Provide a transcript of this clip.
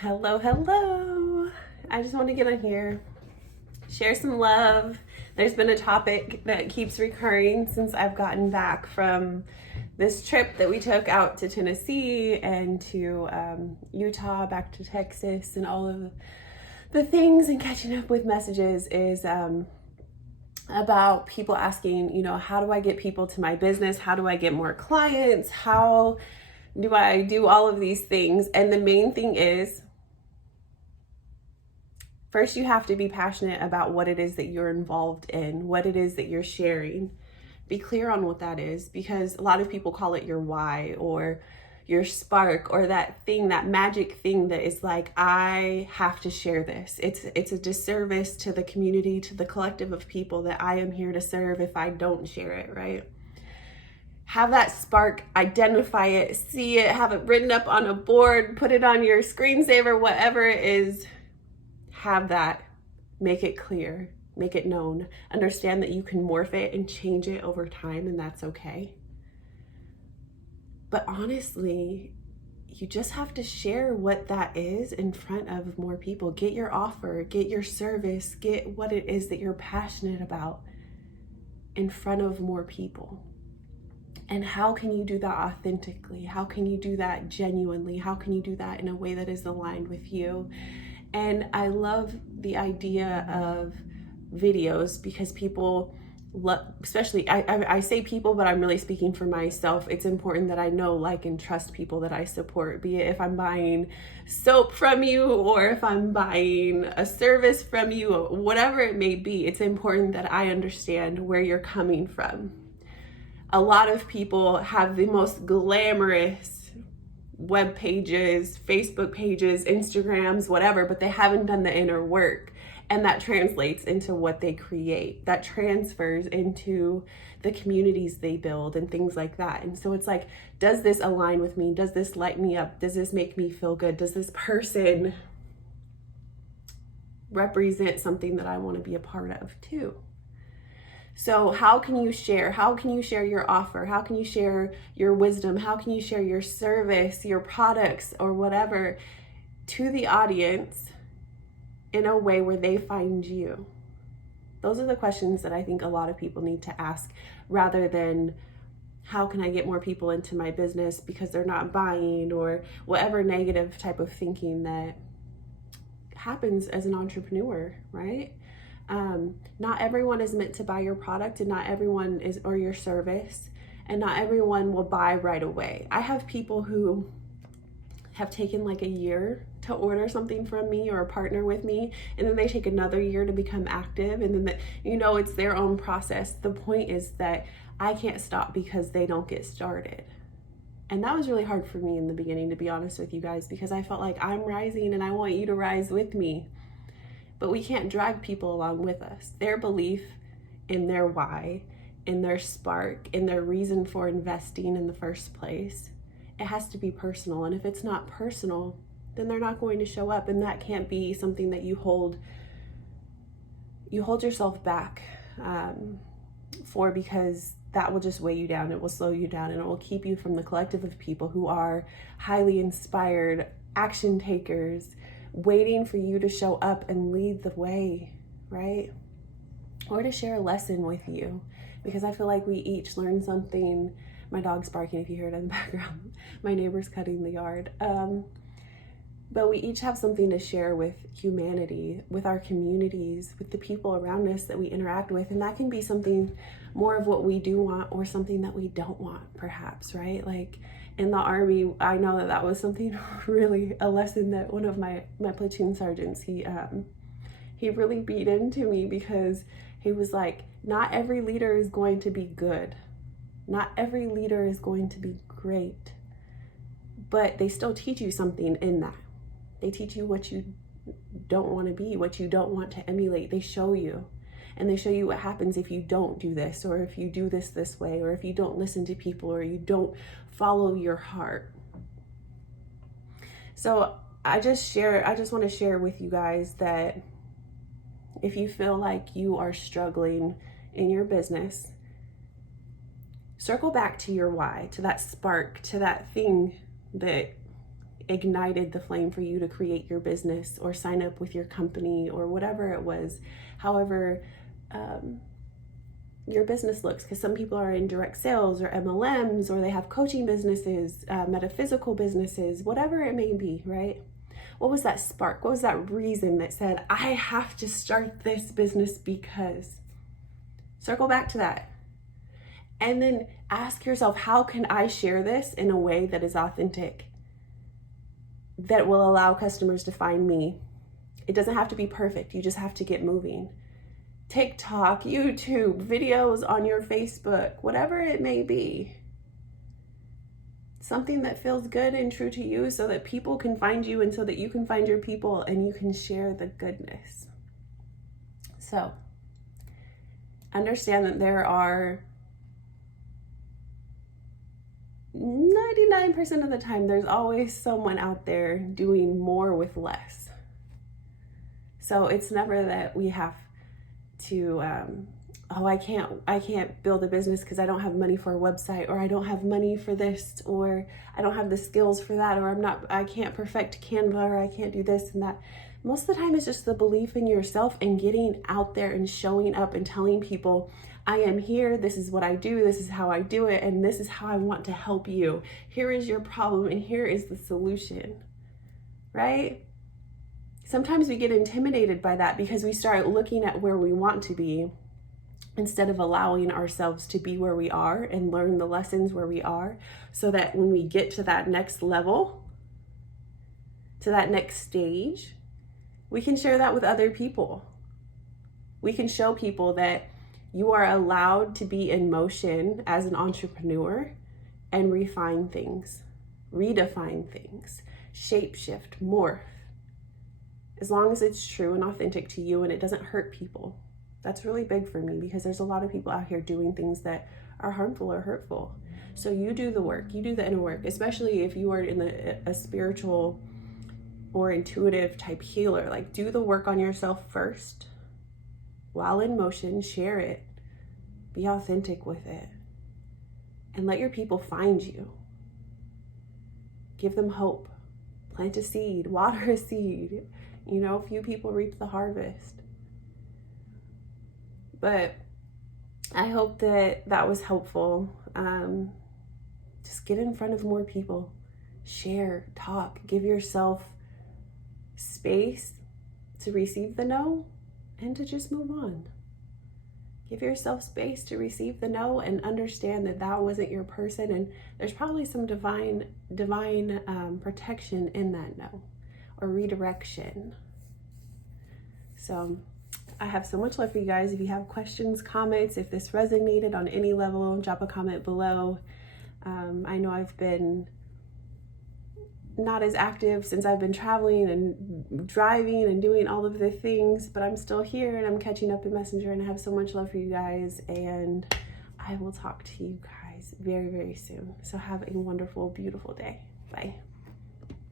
Hello, hello. I just want to get on here, share some love. There's been a topic that keeps recurring since I've gotten back from this trip that we took out to Tennessee and to Utah, back to Texas, and all of the things, and catching up with messages is about people asking, how do I get people to my business? How do I get more clients? How do I do all of these things? And the main thing is, first, you have to be passionate about what it is that you're involved in, what it is that you're sharing. Be clear on what that is, because a lot of people call it your why or your spark, or that thing, that magic thing that is like, I have to share this. It's a disservice to the community, to the collective of people that I am here to serve if I don't share it, right? Have that spark, identify it, see it, have it written up on a board, put it on your screensaver, whatever it is. Have that, make it clear, make it known. Understand that you can morph it and change it over time, and that's okay. But honestly, you just have to share what that is in front of more people. Get your offer, get your service, get what it is that you're passionate about in front of more people. And how can you do that authentically? How can you do that genuinely? How can you do that in a way that is aligned with you? And I love the idea of videos, because people love, especially, I say people, but I'm really speaking for myself. It's important that I know, like, and trust people that I support, be it if I'm buying soap from you or if I'm buying a service from you, whatever it may be. It's important that I understand where you're coming from. A lot of people have the most glamorous web pages, Facebook pages, Instagrams, whatever, but they haven't done the inner work. And that translates into what they create. That transfers into the communities they build and things like that. And so it's like, does this align with me? Does this light me up? Does this make me feel good? Does this person represent something that I want to be a part of too? So how can you share? How can you share your offer? How can you share your wisdom? How can you share your service, your products, or whatever to the audience in a way where they find you? Those are the questions that I think a lot of people need to ask, rather than how can I get more people into my business because they're not buying, or whatever negative type of thinking that happens as an entrepreneur, right? Not everyone is meant to buy your product, and not everyone is, or your service, and not everyone will buy right away. I have people who have taken like a year to order something from me or partner with me, and then they take another year to become active, and then it's their own process. The point is that I can't stop because they don't get started. And that was really hard for me in the beginning, to be honest with you guys, because I felt like I'm rising and I want you to rise with me. But we can't drag people along with us. Their belief in their why, in their spark, in their reason for investing in the first place, it has to be personal. And if it's not personal, then they're not going to show up. And that can't be something that you hold yourself back for, because that will just weigh you down. It will slow you down, and it will keep you from the collective of people who are highly inspired, action takers, waiting for you to show up and lead the way, right? Or to share a lesson with you, because I feel like we each learn something. My dog's barking if you hear it in the background. My neighbor's cutting the yard. But we each have something to share with humanity, with our communities, with the people around us that we interact with. And that can be something more of what we do want, or something that we don't want, perhaps, right? Like in the Army, I know that was something really, a lesson that one of my platoon sergeants, he really beat into me, because he was like, not every leader is going to be good. Not every leader is going to be great, but they still teach you something in that. They teach you what you don't want to be, what you don't want to emulate. They show you, and they show you what happens if you don't do this, or if you do this way, or if you don't listen to people, or you don't follow your heart. So I just want to share with you guys that if you feel like you are struggling in your business, circle back to your why, to that spark, to that thing that ignited the flame for you to create your business or sign up with your company or whatever it was, however your business looks. Because some people are in direct sales or MLMs, or they have coaching businesses, metaphysical businesses, whatever it may be, right? What was that spark? What was that reason that said, I have to start this business because? Circle back to that. And then ask yourself, how can I share this in a way that is authentic, that will allow customers to find me? It doesn't have to be perfect. You just have to get moving. TikTok, YouTube, videos on your Facebook, whatever it may be. Something that feels good and true to you so that people can find you and so that you can find your people and you can share the goodness. So, understand that there are 99% of the time, there's always someone out there doing more with less. So it's never that we have to, I can't build a business because I don't have money for a website, or I don't have money for this, or I don't have the skills for that, or I can't perfect Canva, or I can't do this and that. Most of the time it's just the belief in yourself and getting out there and showing up and telling people, I am here, this is what I do, this is how I do it, and this is how I want to help you. Here is your problem and here is the solution, right? Sometimes we get intimidated by that because we start looking at where we want to be instead of allowing ourselves to be where we are and learn the lessons where we are, so that when we get to that next level, to that next stage, we can share that with other people. We can show people that you are allowed to be in motion as an entrepreneur and refine things, redefine things, shapeshift, morph, as long as it's true and authentic to you and it doesn't hurt people. That's really big for me because there's a lot of people out here doing things that are harmful or hurtful. So you do the work, you do the inner work, especially if you are in a spiritual or intuitive type healer. Like, do the work on yourself first. While in motion, share it, be authentic with it, and let your people find you. Give them hope, plant a seed, water a seed. Few people reap the harvest. But I hope that was helpful. Just get in front of more people, share, talk, give yourself space to receive the no and to just move on. Give yourself space to receive the no and understand that wasn't your person, and there's probably some divine protection in that no, or redirection. So I have so much love for you guys. If you have questions, comments, if this resonated on any level, drop a comment below. I know I've been not as active since I've been traveling and driving and doing all of the things, but I'm still here and I'm catching up in Messenger, and I have so much love for you guys, and I will talk to you guys very, very soon. So have a wonderful, beautiful day. Bye.